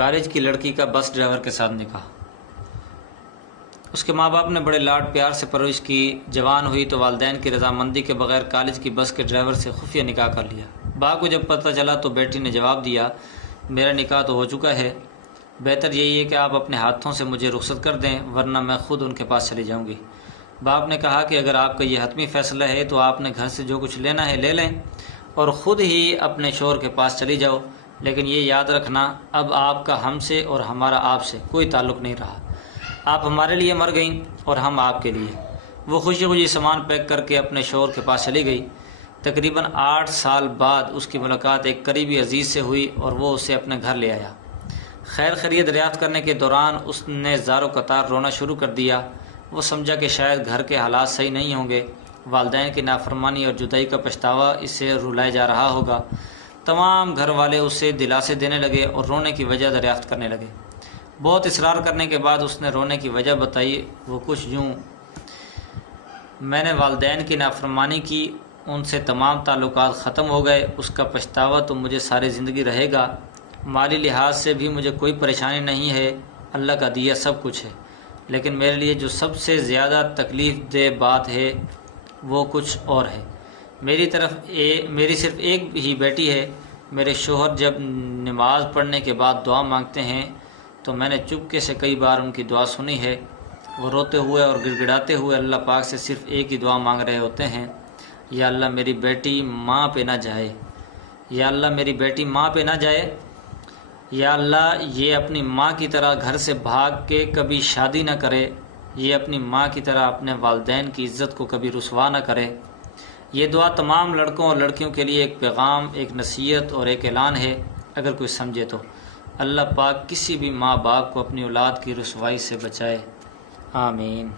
College کی لڑکی کا بس ڈرائیور کے ساتھ نکاح۔ اس کے ماں باپ نے بڑے لاڈ پیار سے پرورش کی، جوان ہوئی تو والدین کی رضامندی کے بغیر کالج کی بس کے ڈرائیور سے خفیہ نکاح کر لیا۔ باپ کو جب پتہ چلا تو بیٹی نے جواب دیا، میرا نکاح تو ہو چکا ہے، بہتر یہی ہے کہ آپ اپنے ہاتھوں سے مجھے رخصت کر دیں ورنہ میں خود ان کے پاس چلی جاؤں گی۔ باپ نے کہا کہ اگر آپ کا یہ حتمی فیصلہ ہے تو آپ نے گھر سے جو کچھ لینا ہے لے لیں اور خود ہی اپنے شوہر کے پاس چلی جاؤ، لیکن یہ یاد رکھنا اب آپ کا ہم سے اور ہمارا آپ سے کوئی تعلق نہیں رہا۔ آپ ہمارے لیے مر گئیں اور ہم آپ کے لیے۔ وہ خوشی خوشی سامان پیک کر کے اپنے شوہر کے پاس چلی گئی۔ تقریباً 8 سال بعد اس کی ملاقات ایک قریبی عزیز سے ہوئی اور وہ اسے اپنے گھر لے آیا۔ خیر خیریت دریافت کرنے کے دوران اس نے زار و قطار رونا شروع کر دیا۔ وہ سمجھا کہ شاید گھر کے حالات صحیح نہیں ہوں گے، والدین کی نافرمانی اور جدائی کا پچھتاوا اسے رلائے جا رہا ہوگا۔ تمام گھر والے اسے دلاسے دینے لگے اور رونے کی وجہ دریافت کرنے لگے۔ بہت اصرار کرنے کے بعد اس نے رونے کی وجہ بتائی۔ وہ کچھ یوں، میں نے والدین کی نافرمانی کی، ان سے تمام تعلقات ختم ہو گئے، اس کا پچھتاوا تو مجھے ساری زندگی رہے گا۔ مالی لحاظ سے بھی مجھے کوئی پریشانی نہیں ہے، اللہ کا دیا سب کچھ ہے، لیکن میرے لیے جو سب سے زیادہ تکلیف دہ بات ہے وہ کچھ اور ہے۔ میری صرف ایک ہی بیٹی ہے۔ میرے شوہر جب نماز پڑھنے کے بعد دعا مانگتے ہیں تو میں نے چپکے سے کئی بار ان کی دعا سنی ہے۔ وہ روتے ہوئے اور گڑ گڑاتے ہوئے اللہ پاک سے صرف ایک ہی دعا مانگ رہے ہوتے ہیں، یا اللہ میری بیٹی ماں پہ نہ جائے، یا اللہ میری بیٹی ماں پہ نہ جائے، یا اللہ یہ اپنی ماں کی طرح گھر سے بھاگ کے کبھی شادی نہ کرے، یہ اپنی ماں کی طرح اپنے والدین کی عزت کو کبھی رسوا نہ کرے۔ یہ دعا تمام لڑکوں اور لڑکیوں کے لیے ایک پیغام، ایک نصیحت اور ایک اعلان ہے، اگر کوئی سمجھے تو۔ اللہ پاک کسی بھی ماں باپ کو اپنی اولاد کی رسوائی سے بچائے، آمین۔